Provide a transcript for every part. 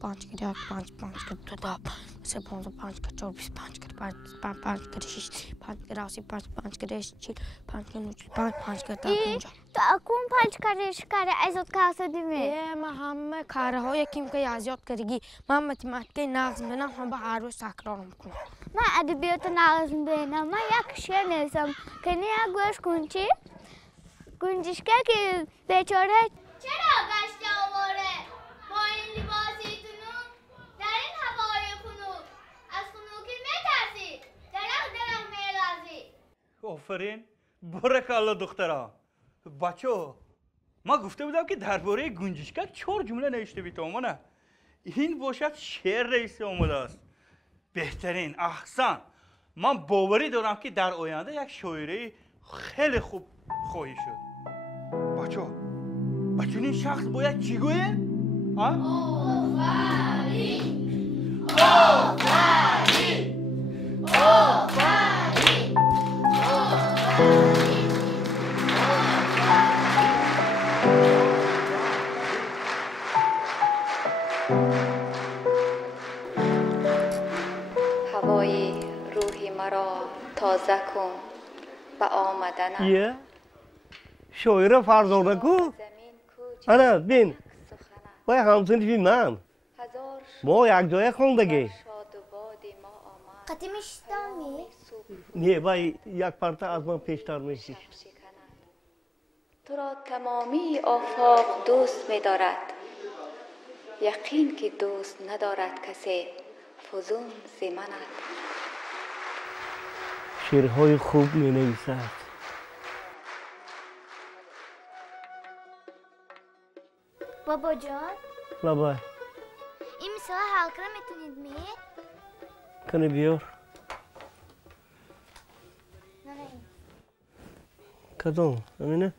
5 कर 1 5 5 कर 2 10 से 5 कर 24 5 कर 5 कर 6 5 कर 8 5 कर 7 5 कर 9 5 कर 10 تو اکون 5 karış kare azot kalsa değil mi? همه کاره های کیم که یاد کردگی من متمتکی نظم بنام هم با هر روز تکرار میکنم من ادبیات نظم بینم من یک شعر نویسم که نیا گوش کن چی؟ گنجشکه که بیچاره چرا گشت آواره با این لباسیتونون در این هوای خنوک از خنوکی میترسی درخت میلازی آفرین بارکالله دخترا بچه ما گفته بودم که درباره گنجشکک 4 جمله نوشته بیت اومانه این باشد شعر رئیس آمده است بهترین احسن من باوری دارم که در آینده یک شاعری خیلی خوب خواهی شد بچه این شخص باید چی گویه؟ آفرین آفرین آفرین هوای روحی مرا تازه کن و آمدنم یه شاعر فرزانه کو آره بین با همسنفی من ما یک جای خوندگی قدیمش دامی؟ نه با یک پرته از من پیشتر میشی تو را تمامی آفاق دوست می دارد یقین که دوست ندارد کسی فزون زماند شعرهای خوب می نویسد بابا جان بابا این مثال حل کنه میتونید می؟ کنه بیار نه کدوم همینه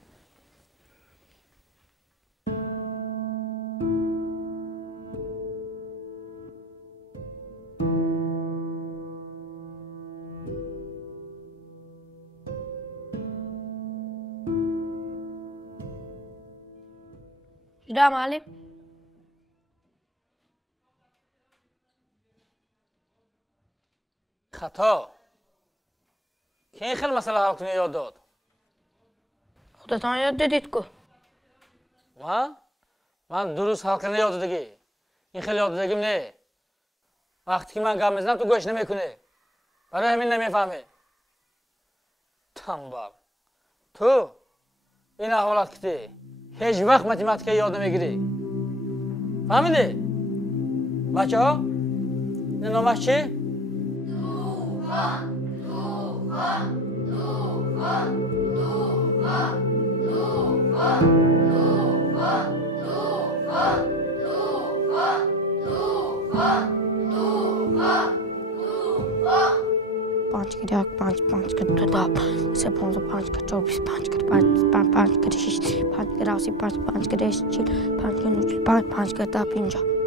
شده معلم خطا که این خیلی مسئله حل کنی یاد داد خودتان یاد دادید که من درست حل کنی یاد دادگی این خیلی یاد دادگیم نه وقتی که من گم میزنم تو گوش نمیکنی برای همین نمیفهمی تنبل تو این احوالت کتی هیچ وقت متمتیک یاد نمیگیری فهمیدی؟ بچه ها؟ این نامش چی؟ पाँच कर 1 5 5 कर 2 10 से 5 कर 24 5 कर 5 5 कर 6 5 कर 8 5 कर 7 5 कर 9 5 कर 10 50